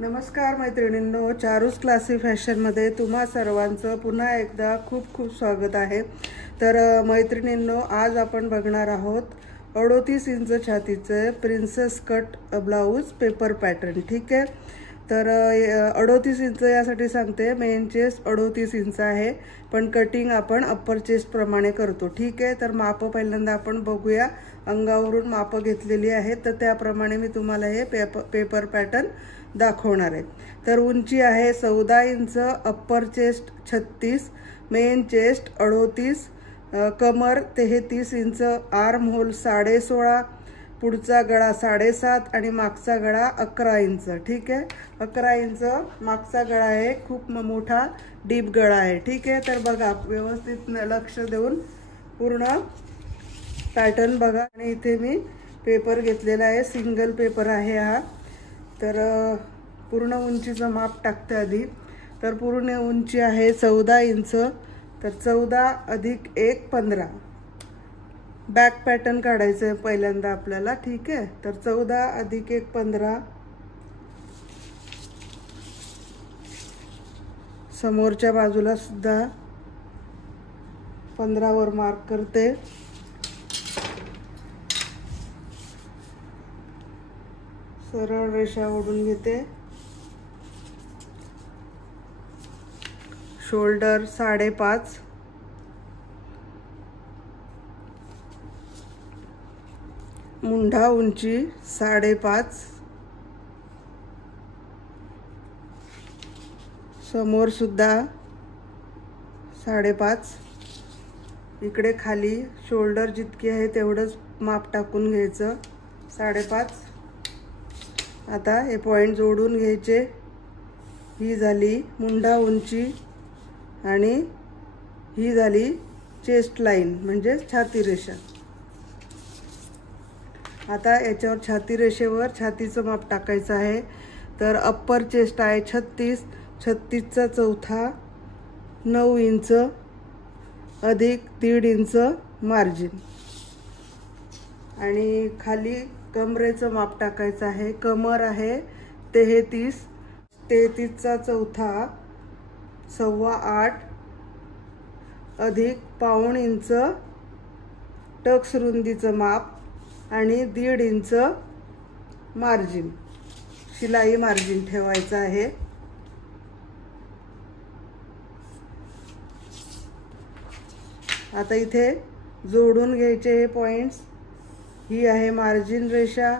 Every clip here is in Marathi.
नमस्कार मैत्रिणींनो, चारूस क्लासी फॅशनमध्ये तुम्हा सर्वांचं पुन्हा एकदा खूप खूप स्वागत आहे। तर मैत्रिणींनो, आज आपण बघणार आहोत 38 इंच छातीचे princess cut blouse paper pattern. ठीक आहे, तर 38 इंच यासाठी सांगते, मेन चेस्ट 38 इंच आहे, पण कटिंग आपण अप्पर चेस्ट प्रमाणे करतो। ठीक आहे, तर माप पहिल्यांदा आपण बघूया। अंगावरून माप घेतलेली आहेत, तर त्याप्रमाणे मी तुम्हाला हे पेपर पॅटर्न दाखवणार आहे। तर उंची आहे 14 inch, upper chest 36, main chest 38, कमर 33 इंच, आर्म होल 16.5, पुढचा गळा 7.5 आणि मागचा गळा 11 इंच। ठीक आहे, 11 इंच मागचा गळा आहे, खूप मोठा डीप गळा आहे। ठीक आहे, तर बघा, व्यवस्थित लक्ष देऊन पूर्ण पॅटर्न बघा। आणि इथे मी पेपर घेतलेला आहे, सिंगल पेपर आहे हा। तर पूर्ण उंचीचं माप टाकते आधी। तर पूर्ण उंची आहे 14 इंच, तर 14 अधिक 1 15। बॅक पॅटर्न काढायचं आहे पहिल्यांदा आपल्याला। ठीक आहे, तर 14 अधिक 1 15। समोरच्या बाजूला सुद्धा 15 वर मार्क करते। सरळ रेषा ओढून घेते। शोल्डर 5.5, मुंढा उंची 5.5, समोर सुद्धा 5.5, इकडे खाली शोल्डर जितके आहे तेवढंच माप टाकून घ्यायचं, 5.5। आता हे पॉइंट जोडून घ्यायचे। ही झाली मुंढा उंची आणि ही झाली चेस्ट लाईन, म्हणजे छाती रेषा। आता याच्यावर छाती रेषेवर छातीचं माप टाकायचं आहे। तर अप्पर चेस्ट आहे 36, 36चा चौथा 9 इंच अधिक 1.5 इंच मार्जिन। आणि खाली कमरेचं माप टाकायचं आहे। कमर आहे 33, 33चा चौथा 7.25 अधिक 1.25 इंच टक्स रुंदीचं माप आणि 1.5 इंच मार्जिन, शिलाई मार्जिन ठेवायचं आहे। आता इथे जोडून घ्यायचे हे पॉइंट्स। ही आहे मार्जिन रेषा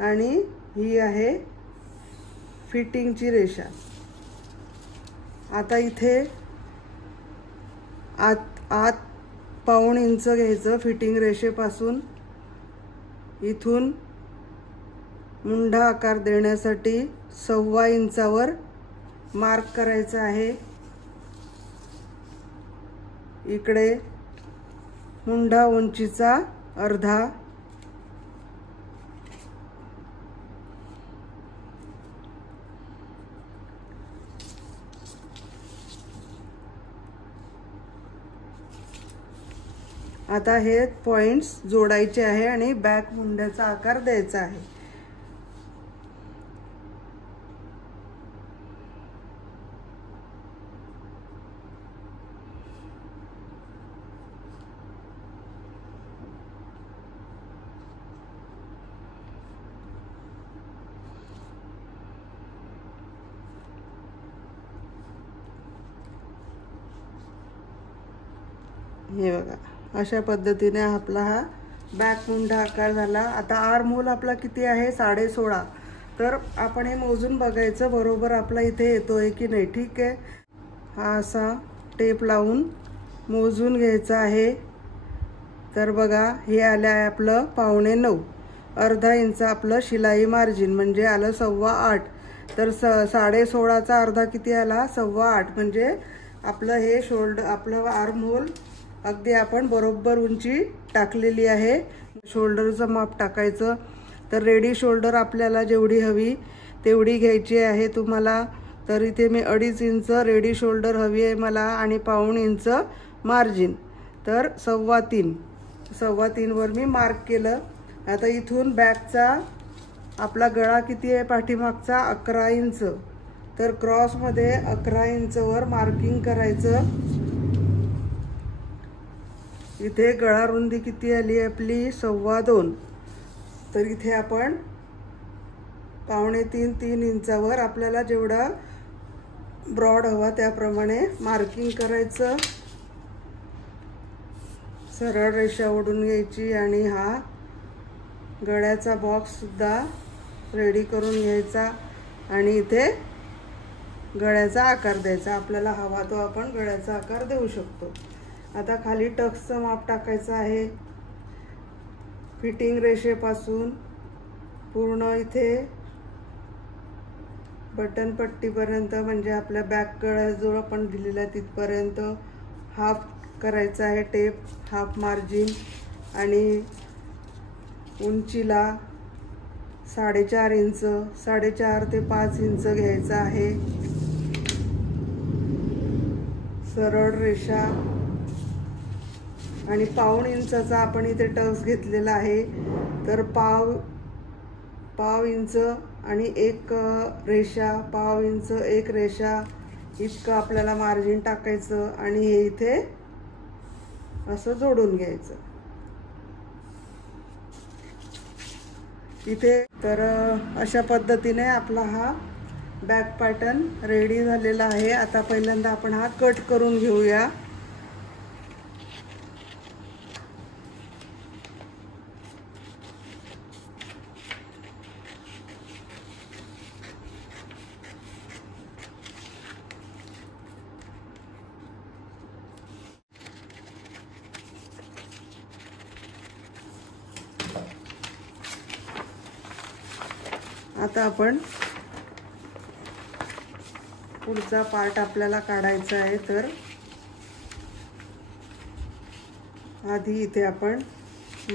आणि ही आहे फिटिंगची रेषा। आता इथे आत 1.25 इंच घ्यायचं फिटिंग रेषेपासून। इथून मुंढा आकार देण्यासाठी 1.25 इंचावर मार्क करायचं आहे। इकडे मुंढा उंचीचा अर्धा, आता हे पॉइंट्स जोडायचे आहे आणि बॅक मुंड्याचा आकार द्यायचा आहे। हे बघा, अशा पद्धतीने आपला हा बॅक मुंडा आकार झाला। आता आर्म होल आपला किती आहे 16.5, तर आपण हे मोजून बघायचं बरोबर आपला इथे येतोय की नाही। ठीक आहे, हा असा टेप लावून मोजून घ्यायचा आहे। तर बघा, हे आलं आहे आपलं 9.25, अर्धा इंच आपलं शिलाई मार्जिन म्हणजे आलं 8.25। तर 16.5चा अर्धा किती आला 8.25, म्हणजे आपलं हे शोल्डर, आपलं आर्म होल अगदी आपण बरोबर उंची टाकलेली आहे। शोल्डरचं माप टाकायचं। तर रेडी शोल्डर आपल्याला जेवढी हवी तेवढी घ्यायची आहे तुम्हाला। तर इथे मी 2.5 इंच रेडी शोल्डर हवी आहे मला आणि 1.25 इंच मार्जिन, तर 3.25 वर मी मार्क केलं। आता इथून बॅकचा आपला गळा किती आहे पाठीमागचा 11 इंच, तर क्रॉसमध्ये 11 इंचवर मार्किंग करायचं। इथे गळा रुंदी किती आली आपली 2.25, तर इथे आपण 2.25-3 इंचावर आपल्याला जेवढा ब्रॉड हवा त्याप्रमाणे मार्किंग करायचं। सरळ रेषा ओढून घ्यायची आणि हा गळ्याचा बॉक्स सुद्धा रेडी करून घ्यायचा आणि इथे गळ्याचा आकार द्यायचा। आपल्याला हवा तो आपण गळ्याचा आकार देऊ शकतो। आता खाली टक्सचं माप टाकायचं आहे। फिटिंग रेषेपासून पूर्ण इथे बटन पट्टीपर्यंत, म्हणजे आपल्या बॅक गळ्याजवळ आपण दिलेला तिथपर्यंत हाफ करायचा आहे टेप, हाफ मार्जिन, आणि उंचीला 4.5 इंच, 4.5 ते 5 इंच घ्यायचं आहे। सरळ रेषा आणि 1.5 इंचाचा आपण इथे टक्स घेतलेला आहे, तर पाव इंच आणि एक रेषा, 1.5 इंच एक रेषा इतकं आपल्याला मार्जिन टाकायचं आणि हे इथे असं जोडून घ्यायचं इथे। तर अशा पद्धतीने आपला हा बॅक पॅटर्न रेडी झालेला आहे। आता पहिल्यांदा आपण हा कट करून घेऊया। आता आपण पुढचा पार्ट आपल्याला काढायचा आहे, तर आधी इथे आपण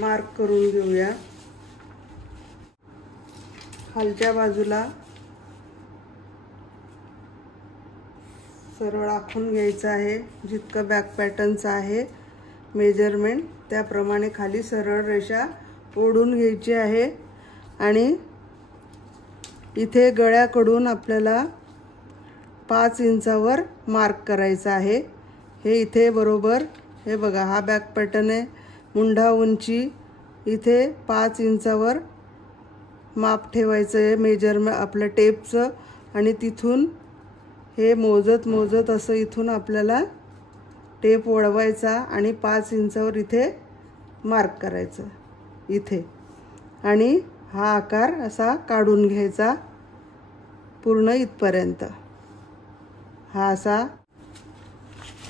मार्क करून घेऊया। खालच्या बाजूला सरळ आखून घ्यायचं आहे। जितकं बॅक पॅटर्नचं आहे मेजरमेंट त्याप्रमाणे खाली सरळ रेषा ओढून घ्यायची आहे आणि इथे गळ्याकडून आपल्याला 5 इंचावर मार्क करायचं आहे। हे इथे बरोबर, हे बघा हा बॅक पॅटर्न आहे। मुंढा उंची इथे 5 इंचावर माप ठेवायचं आहे मेजरमेंट आपलं टेपचं, आणि तिथून हे मोजत असं इथून आपल्याला टेप वळवायचा आणि 5 इंचावर इथे मार्क करायचं इथे, आणि हा आकार असा काढून घ्यायचा पूर्ण इथपर्यंत हा असा।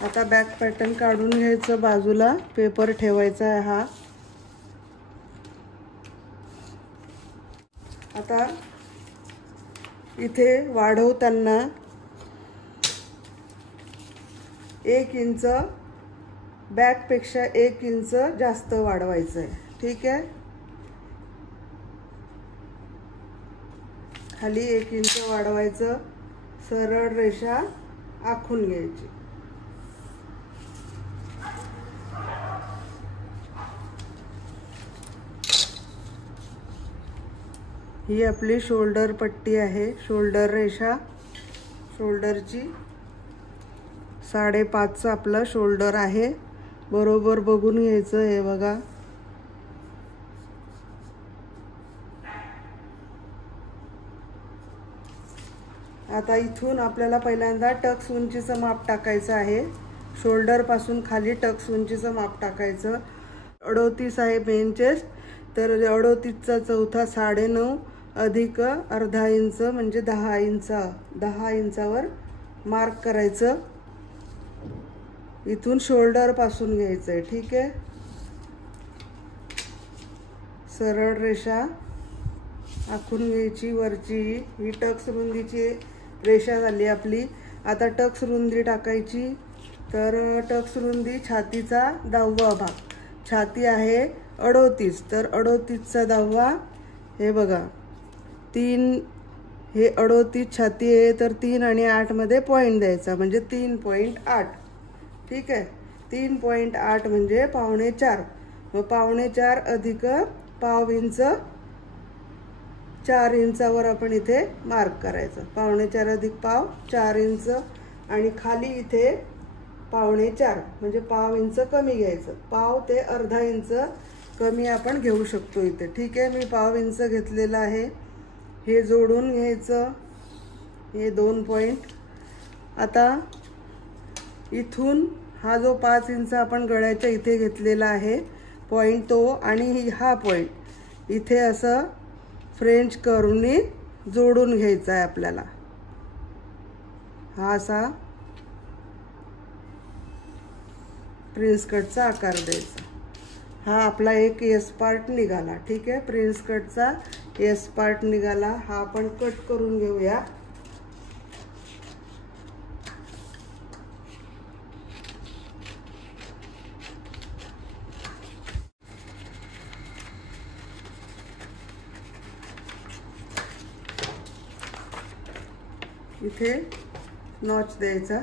आता बॅक पॅटर्न काढून घ्यायचं, बाजूला पेपर ठेवायचा आहे हा। आता इथे वाढवताना 1 इंच बॅकपेक्षा 1 इंच जास्त वाढवायचं आहे, ठीक आहे। खाली 1 इंच वाढवायचं, सरळ रेषा आखून घ्यायची। ही आपली शोल्डर पट्टी आहे, शोल्डर रेषा, शोल्डरची 5.5चं आपलं शोल्डर आहे। बरोबर बघून घ्यायचं, हे बघा आता इथून आपल्याला पहिल्यांदा टक्स उंचीचं माप टाकायचं आहे। शोल्डर पासून खाली टक्स उंचीचं माप टाकायचं। 38 आहे मेन चेस्ट, तर 38चा चौथा 9.5 अधिक अर्धा इंच म्हणजे 10 इंच, 10 इंचावर मार्क करायचं। इथून शोल्डर पासून घ्यायचं आहे, ठीक आहे। सरळ रेषा आखून घ्यायची वरची, ही टक्स रुंदीची रेषा झाली आपली। आता टक्स रुंदी टाकायची, तर टक्स रुंदी छातीचा 10वा भाग, छाती आहे 38, तर 38चा 10वा, हे बघा 3, हे 38 छाती आहे, तर 3 आणि 8 मध्ये पॉईंट द्यायचा म्हणजे 3.8, ठीक आहे। 3.8 म्हणजे 4.5, मग 4.5 अधिक 1/2 इंच 4 इंचावर आपण इथे मार्क करायचं. 4.25 अधिक पाव 4 इंच आणि खाली इथे 4.25 म्हणजे पाव इंच कमी घ्यायचं. पाव ते अर्धा इंच कमी आपण घेऊ शकतो इथे. ठीक आहे, मी पाव इंच घेतलेलं आहे. हे जोडून घ्यायचं, हे 2 पॉइंट. आता इथून हा जो 5 इंच आपण गळ्याच्या इथे घेतलेला आहे पॉइंट तो आणि हा पॉइंट इथे असं फ्रेंच कर्वनी जोडून घ्यायचा आहे आपल्याला. हा असा प्रिन्स कटचा आकार द्यायचा. हा आपला एक एस पार्ट निघाला. ठीक आहे, प्रिन्स कटचा एस पार्ट निघाला. हा आपण कट करून घेऊया. इथे नॉच द्यायचा.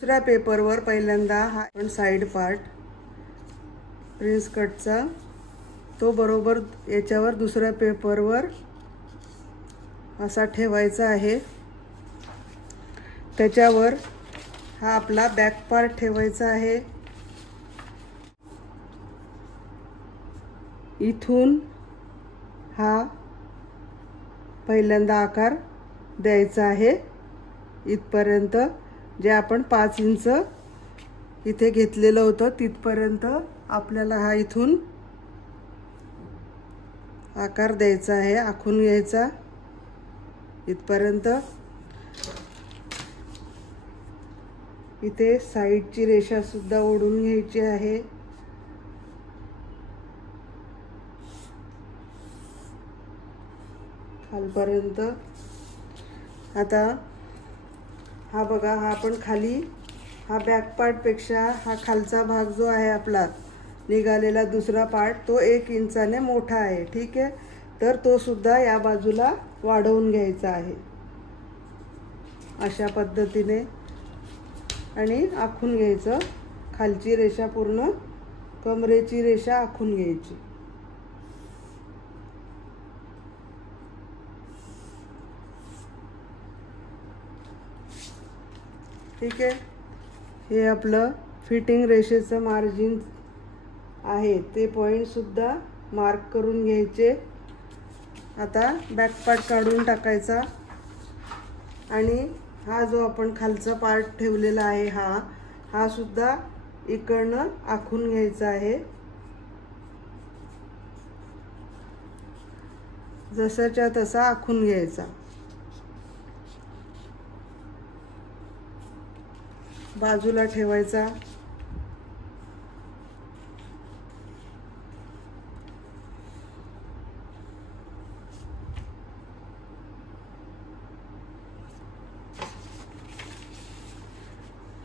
दुसऱ्या पेपरवर पहिल्यांदा हा आपण साइड पार्ट प्रिन्स कटचा तो बरोबर याच्यावर दुसऱ्या पेपरवर असा ठेवायचा आहे. त्याच्यावर हा आपला बॅक पार्ट ठेवायचा आहे. इथून हा पहिल्यांदा आकार द्यायचा आहे इथपर्यंत. जे आपण 5 इंच इथे घेतलेलं होतं तिथपर्यंत आपल्याला हा इथून आकार द्यायचा आहे. आखून घ्यायचा इथपर्यंत. इथे साईडची रेषा सुद्धा ओढून घ्यायची आहे. खालपर्यंत. आता हा बघा, हा आपण खाली हा बॅक पार्ट पेक्षा हा खालचा भाग जो आहे आपला निघालेला दुसरा पार्ट तो 1 इंचाने मोठा आहे. ठीक आहे, तर तो सुद्धा या बाजूला वाढवून घ्यायचा आहे अशा पद्धतीने आणि आखून घ्यायचं. खालची रेषा पूर्ण कमरेची रेषा आखून घ्यायची. ठीक आहे, हे आपलं फिटिंग रेषेचं मार्जिन आहे ते पॉइंट सुद्धा मार्क करून घ्यायचे. आता बॅक पार्ट काढून टाकायचा आणि हा जो आपण खालचा पार्ट ठेवलेला आहे हा सुद्धा इकडनं आखून घ्यायचा आहे. जसाच्या तसा आखून घ्यायचा. बाजूला ठेवायचा.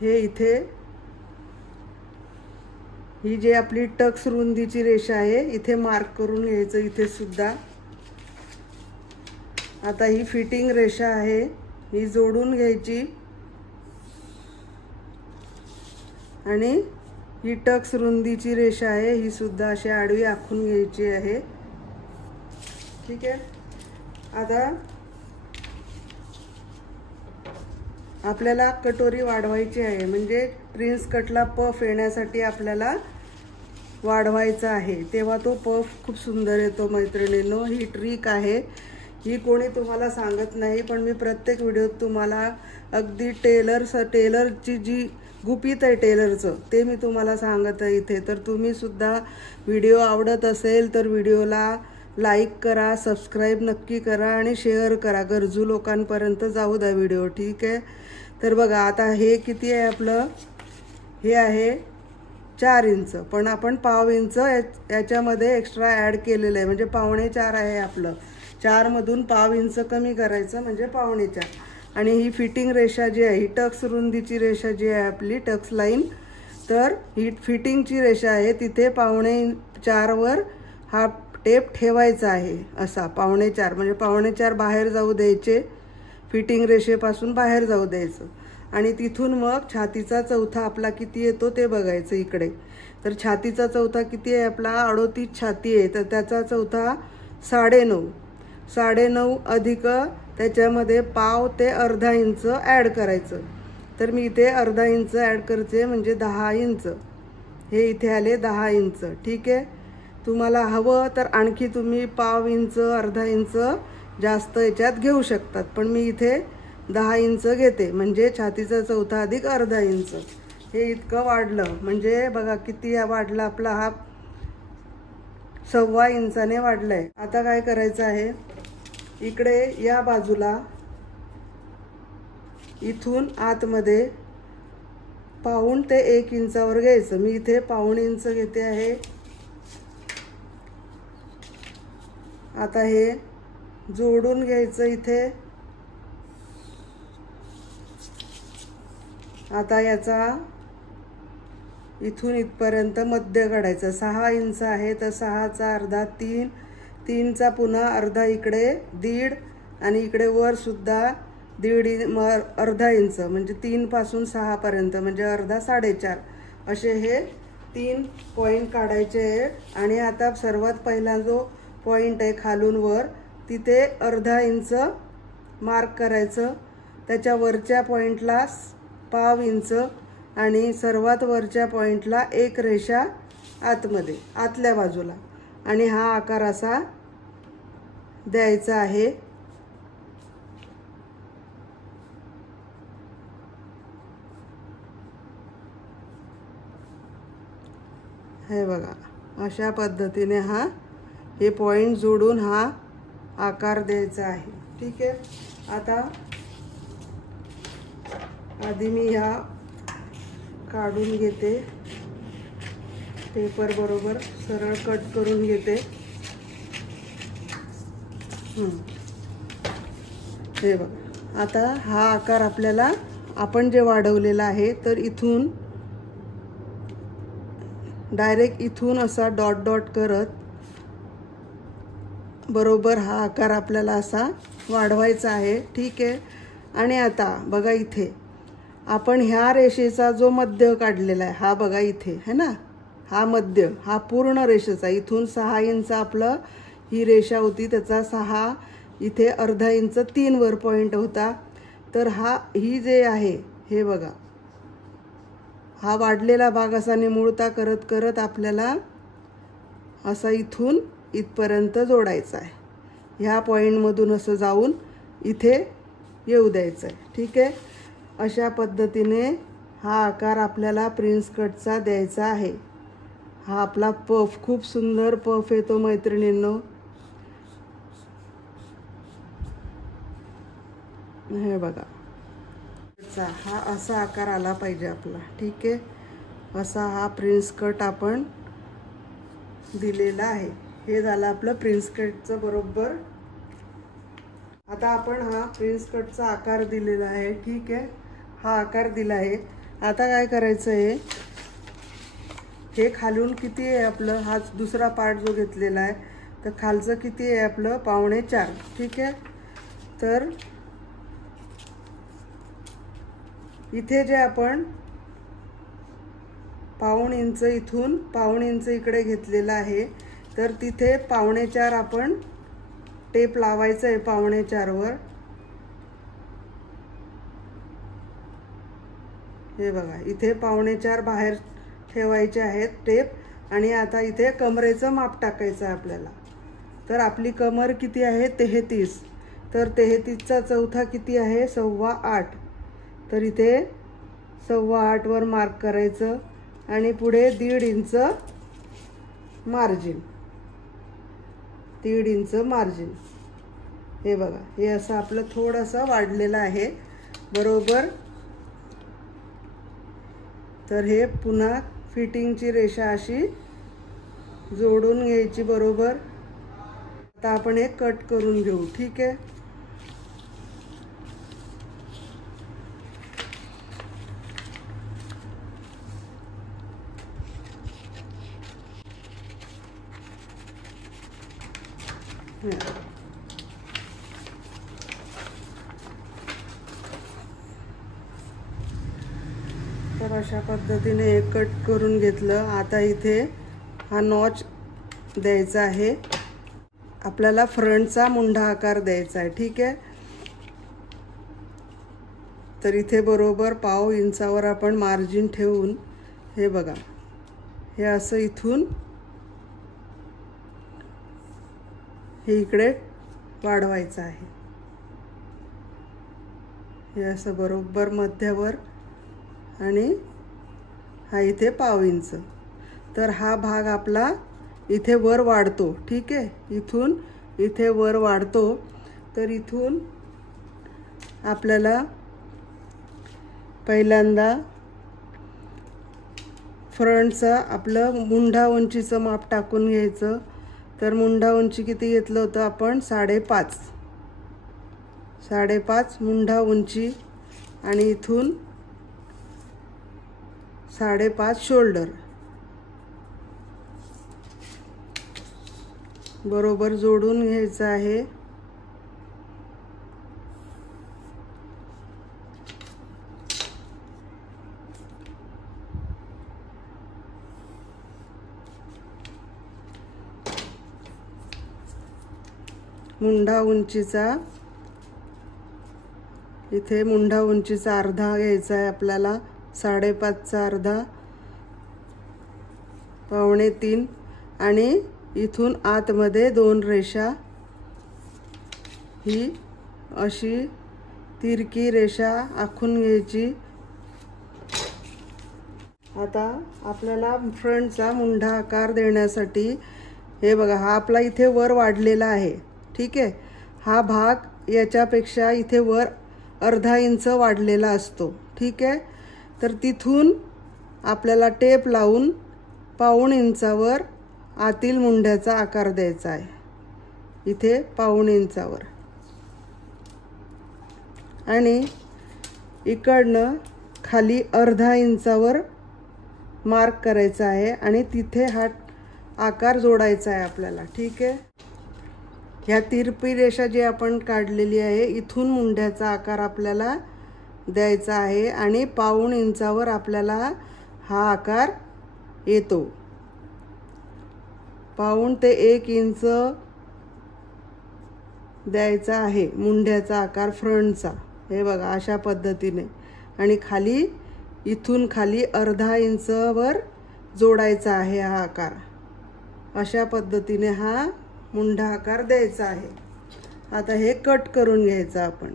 हे इथे ही जी आपली टक्स रुंदीची रेषा आहे इथे मार्क करून घ्यायचं. इथे सुद्धा आता ही फिटिंग रेषा आहे ही जोडून घ्यायची आणि ही टक्स रुंदीची रेषा आहे ही सुद्धा अशी आडवी आखून घ्यायची आहे. ठीक आहे, आता आपल्याला कटोरी वाढवायची आहे म्हणजे प्रिन्स कटला पफ येण्यासाठी आपल्याला वाढवायचा आहे. तेव्हा तो पफ खूप सुंदर येतो मैत्रिणींनो. ही ट्रिक आहे, ही कोणी तुम्हाला सांगत नाही पण मी प्रत्येक व्हिडिओत तुम्हाला अगदी टेलरची जी गुपित आहे टेलरचं ते मी तुम्हाला सांगत आहे इथे. तर तुम्ही सुद्धा व्हिडिओ आवडत असेल तर व्हिडिओला लाईक करा, सबस्क्राईब नक्की करा आणि शेअर करा. गरजू लोकांपर्यंत जाऊ द्या व्हिडिओ. ठीक आहे, तर बघा आता हे किती आहे आपलं, हे आहे 4 इंच पण आपण पाव इंच याच्यामध्ये एक्स्ट्रा ॲड केलेलं आहे म्हणजे 4.25 आहे आपलं. 4 मधून पाव इंच कमी करायचं म्हणजे 4.25. आणि ही फिटिंग रेषा जी आहे ही टक्स रुंदीची रेषा जी आहे आपली टक्स लाईन तर ही फिटिंगची रेषा आहे तिथे 4.25 वर हा टेप ठेवायचा आहे असा 4.25 म्हणजे 4.25 बाहेर जाऊ द्यायचे. फिटिंग रेषेपासून बाहेर जाऊ द्यायचं. आणि तिथून मग छातीचा चौथा आपला किती येतो ते बघायचं इकडे. तर छातीचा चौथा किती आहे आपला, 38 छाती आहे, तर त्याचा चौथा 9.5. 9.5 अधिक त्याच्यामध्ये पाव ते अर्धा इंच ॲड करायचं. तर मी इथे अर्धा इंच ॲड करते म्हणजे 10 इंच. हे इथे आले 10 इंच. ठीक आहे. तुम्हाला हवं तर आणखी तुम्ही पाव इंच अर्धा इंच जास्त याच्यात घेऊ शकतात, पण मी इथे 10 इंच घेते म्हणजे छातीचा चौथा अधिक अर्धा इंच. हे इतकं वाढलं म्हणजे बघा किती वाढला आपला, हा 1.25 इंचाने वाढलाय. आता काय करायचं आहे, इकडे या बाजूला इथून आतमध्ये पाऊण ते 1 इंचावर घ्यायचं. मी इथे पाऊण इंच घेते आहे. आता हे जोडून घ्यायचं इथे. आता याचा इथून इथपर्यंत मध्य काढायचं. 6 इंच आहे तर 6चा अर्धा 3, 3चा पुन्हा अर्धा इकडे 1.5 आणि इकडे वर सुद्धा 1.5 अर्धा इंच म्हणजे 3 पासून 6 पर्यंत म्हणजे अर्धा 4.5. असे हे 3 पॉईंट काढायचे आहे. आणि आता सर्वात पहिला जो पॉईंट आहे खालून वर, तिथे अर्धा इंच मार्क करायचं. त्याच्या वरच्या पॉईंटला पाव इंच आणि सर्वात वरच्या पॉईंटला एक रेषा आतमध्ये आतल्या बाजूला, आणि हा आकार असा द्यायचा आहे. हे बघा अशा पद्धतीने हे पॉईंट जोडून हा आकार द्यायचा आहे. ठीक आहे. आता आधी मी ह्या काढून घेते, पेपर बरोबर सरळ कट करून घेते. हे बघा आता हा आकार आपल्याला आपण जे वाढवलेला आहे, तर इथून डायरेक्ट इथून असा डॉट डॉट करत बरोबर हा आकार आपल्याला असा वाढवायचा आहे. ठीक आहे. आणि आता बघा इथे आपण ह्या रेषेचा जो मध्य काढलेला आहे, हा बघा इथे है ना, हा मध्य, हा पूर्ण रेषेचा इथून 6 इंच आपलं ही रेषा होती, त्याचा 6 इथे अर्धा इंच 3 वर पॉईंट होता. तर ही जे आहे हे बघा, हा वाढलेला भाग असा निमुळता करत करत आपल्याला असा इथून इथपर्यंत जोडायचा आहे. ह्या पॉईंटमधून असं जाऊन इथे येऊ द्यायचं आहे. ठीक आहे. अशा पद्धतीने हा आकार आपल्याला प्रिन्स कटचा द्यायचा आहे. हा आपला पफ खूप सुंदर पफ येतो मैत्रिणींनो. हे बघा हा असा आकार आला पाहिजे आपला. ठीक आहे. असा हा प्रिन्स कट आपण दिलेला आहे. हे झालं आपलं प्रिन्स कटचं बरोबर. आता आपण हा प्रिन्स कटचा आकार दिलेला आहे. ठीक आहे. हा आकार दिला आहे. आता काय करायचं आहे, हे खालून किती आहे आपलं, हा दुसरा पार्ट जो घेतलेला आहे, तर खालचं किती आहे आपलं 4.25. ठीक आहे. तर इथे जे आपण पाऊण इंच इथून पाऊण इंच इकडे घेतलेला आहे, तर तिथे 4.25 आपण टेप लावायचं आहे 4.25 वर. हे बघा इथे 4.25 बाहेर ठेवायचे आहेत टेप. आणि आता इथे कमरेचं माप टाकायचं आहे आपल्याला. तर आपली कमर किती आहे 33, तर 33चा चौथा किती आहे 8.25. तर इथे 8.25 वर मार्क करायचं आणि पुढे 1.5 इंच मार्जिन, 1.5 इंच मार्जिन. हे बघा हे असं आपलं थोडंसं वाढलेलं आहे बरोबर. तर हे पुन्हा फिटिंगची रेषा अशी जोडून घ्यायची बरोबर. आता आपण हे कट करून घेऊ. ठीक आहे. अशा पद्धतीने हे कट करून घेतलं। आता इथे हा नॉच द्यायचा आहे, आपल्याला फ्रंटचा मुंढा आकार द्यायचा आहे। ठीक आहे, तर इथे बरोबर पाव इंचावर आपण मार्जिन ठेवून हे बघा, हे असं इथून हे इकडे वाढवायचं आहे। हे असं बरोबर मध्यावर आणि हा इथे पाव इंच। तर हा भाग आपला इथे वर वाढतो। ठीक आहे, इथून इथे वर वाढतो। तर इथून आपल्याला पहिल्यांदा फ्रंटचं आपलं मुंढा उंचीचं माप टाकून घ्यायचं। तर मुंढा उंची किती घेतलं होतं आपण? 5.5 मुंढा उंची आणि इथून 5.5 शोल्डर बरोबर जोडून घ्यायचं आहे। मुंढा उंचीचा इथे मुंढा उंचीचा अर्धा घ्यायचा आहे आपल्याला, 5.5चा अर्धा, 2.25 आणि इथून आतमध्ये 2 रेषा, ही अशी तिरकी रेषा आखून घ्यायची। आता आपल्याला फ्रंटचा मुंढा आकार देण्यासाठी हे बघा, हा आपला इथे वर वाढलेला आहे। ठीक आहे, हा भाग याच्यापेक्षा इथे वर अर्धा इंच वाढलेला असतो। ठीक आहे, तर तिथून आपल्याला टेप लावून 1.25 इंचावर आतील मुंढ्याचा आकार द्यायचा आहे। इथे 1.25 इंचावर आणि इकडनं खाली अर्धा इंचावर मार्क करायचा आहे आणि तिथे हा आकार जोडायचा आहे आपल्याला। ठीक आहे, ह्या तिरपी रेषा जी आपण काढलेली आहे, इथून मुंढ्याचा आकार आपल्याला द्यायचा आहे आणि 1.25 इंचावर आपल्याला हा आकार येतो। 1.25 ते 1 इंच द्यायचा आहे मुंढ्याचा आकार फ्रंटचा। हे बघा अशा पद्धतीने, आणि खाली इथून खाली अर्धा इंचवर जोडायचा आहे हा आकार। अशा पद्धतीने हा मुंढा आकार द्यायचा आहे। आता हे कट करून घ्यायचं आपण।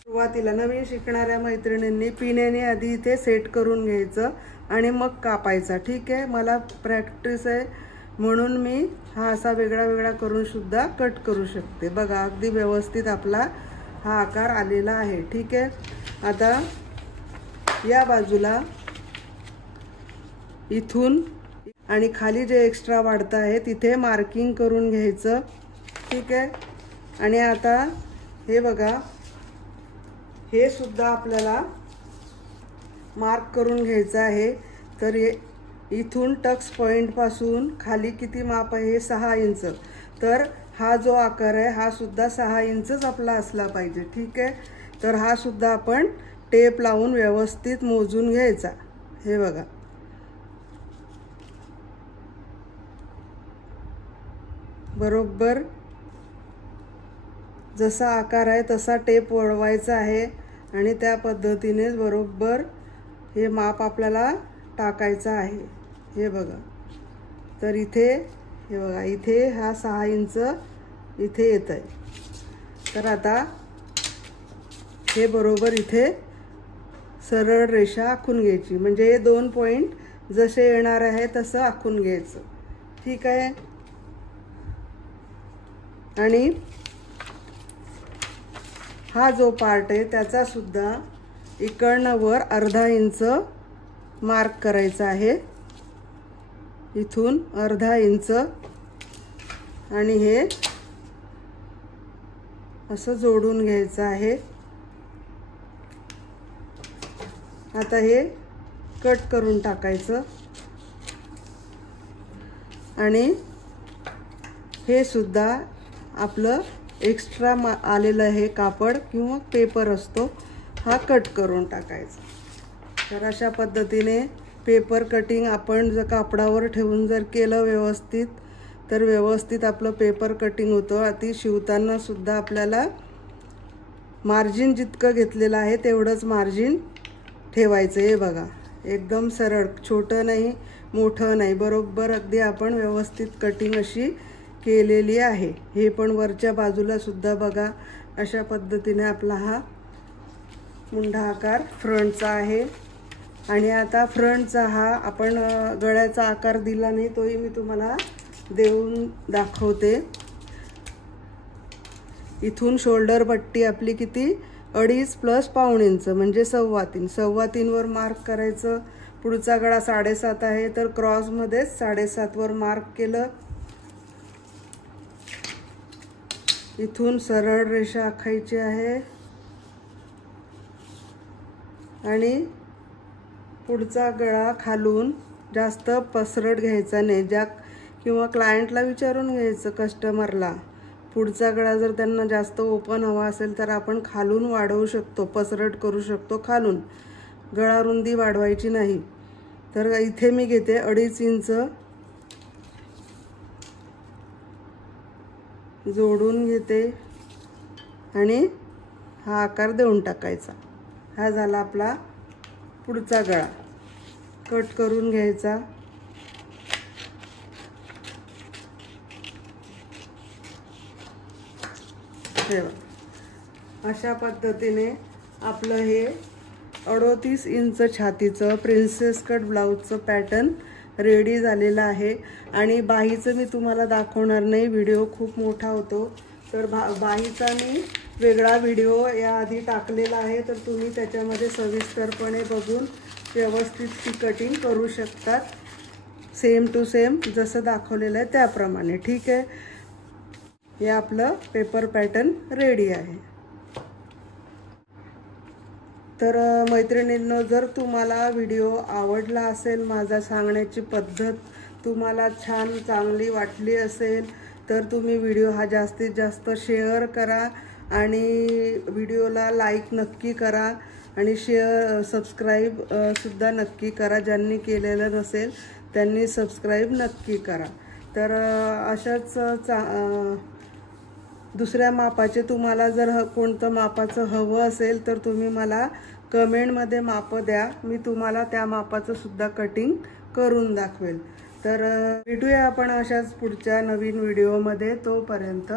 सुरुवातीला नवीन शिकणाऱ्या मैत्रिणींनी पिण्याने आधी इथे सेट करून घ्यायचं आणि मग कापायचा। ठीक आहे, मला प्रॅक्टिस आहे म्हणून मी हा असा वेगळा वेगळा करून सुद्धा कट करू शकते। बघा अगदी व्यवस्थित आपला हा आकार आलेला आहे। ठीक आहे, आता या बाजूला इथून आणि खाली जे एक्स्ट्रा वाढतं आहे तिथे मार्किंग करून घ्यायचं। ठीक आहे, आणि आता हे बघा, हे सुद्धा आपल्याला मार्क करून घ्यायचं आहे। तर इथून टक्स पॉइंट पासून खाली किती माप आहे? 6 इंच। तर हा जो आकार आहे हा सुद्धा 6 इंचच आपला असला पाहिजे। ठीक आहे, तर हा सुद्धा आपण टेप लावून व्यवस्थित मोजून घ्यायचा। हे बघा, बरोबर जसा आकार आहे तसा टेप वळवायचा आहे आणि त्या पद्धतीने बरोबर हे माप आपल्याला टाकायचं आहे। हे बघा, तर इथे हे बघा, इथे हा 6 इंच इथे येत आहे। तर आता हे बरोबर इथे सरळ रेषा आखून घ्यायची, म्हणजे हे 2 पॉइंट जसे येणार आहे तसं आखून घ्यायचं। ठीक आहे, आणि हा जो पार्ट आहे त्याचा सुद्धा इकडनं वर अर्धा इंच मार्क करायचा आहे। इथून अर्धा इंच आणि हे असं जोडून घ्यायचं आहे। आता हे कट करून टाकायचं। आणि हे सुद्धा आपलं एक्स्ट्रा आलेलं आहे कापड किंवा पेपर असतो, हा कट करून टाकायचा। तर अशा पद्धतीने पेपर कटिंग आपण जर कापडावर ठेवून जर केलं व्यवस्थित, तर व्यवस्थित आपलं पेपर कटिंग होतं। ती शिवताना सुद्धा आपल्याला मार्जिन जितकं घेतलेलं आहे तेवढंच मार्जिन ठेवायचं। हे बघा, एकदम सरळ, छोटं नाही मोठं नाही, बरोबर अगदी आपण व्यवस्थित कटिंग अशी केलेली आहे। हे पण वरच्या बाजूला सुद्धा बघा, अशा पद्धतीने आपला हा मुंडा आकार फ्रंटचा आहे। आणि आता फ्रंटचा हा आपण गळ्याचा आकार दिला नाही, तोही मी तुम्हाला देऊन दाखवते। इथून शोल्डर पट्टी आपली किती, 2.5 + पाऊण इंच म्हणजे 3.25, 3.25 वर मार्क करायचं। पुढचा गळा 7.5 आहे, तर क्रॉसमध्ये 7.5 वर मार्क केलं। इथून सरळ रेषा आखायची आहे आणि पुढचा गळा खालून जास्त पसरट घ्यायचा नाही, ज्या किंवा क्लायंटला विचारून घ्यायचं कस्टमरला। पुढचा गळा जर त्यांना जास्त ओपन हवा असेल तर आपण खालून वाढवू शकतो, पसरट करू शकतो खालून, गळा रुंदी वाढवायची नाही। तर इथे मी घेते 2.5 इंच जोडून घेते आणि हा आकार देऊन टाकायचा। हा झाला आपला पुढचा गळा, कट करून घ्यायचा। अशा पद्धतीने आपलं हे 38 इंच छातीचं प्रिन्सेस कट ब्लाऊजचं पॅटर्न रेडी झालेलं आहे। आणि बाहीचं मी तुम्हाला दाखवणार नाही, व्हिडिओ खूप मोठा होतो, तर बाहीचा मी वेगळा व्हिडिओ याआधी टाकलेला आहे, तर तुम्ही त्याच्यामध्ये सविस्तरपणे बघून व्यवस्थित ती कटिंग करू शकतात, सेम टू सेम जसं दाखवलेलं आहे त्याप्रमाणे। ठीक आहे, हे आपलं पेपर पॅटर्न रेडी आहे। तर मैत्रिणींनो, जर तुम्हाला व्हिडिओ आवडला असेल, माझा सांगण्याची पद्धत तुम्हाला छान चांगली वाटली असेल, तर तुम्ही व्हिडिओ हा जास्तीत जास्त शेअर करा आणि व्हिडिओला लाईक नक्की करा आणि सबस्क्राईब सुद्धा नक्की करा। ज्यांनी केलेलं नसेल त्यांनी सबस्क्राईब नक्की करा। तर अशाच दुसऱ्या मापाचे तुम्हाला जर कोणतं मापाचं हवं असेल तर तुम्ही मला कमेंटमध्ये मापं द्या, मी तुम्हाला त्या मापाचं सुद्धा कटिंग करून दाखवेल। तर भेटूया आपण अशाच पुढच्या नवीन व्हिडिओमध्ये, तोपर्यंत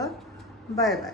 बाय बाय।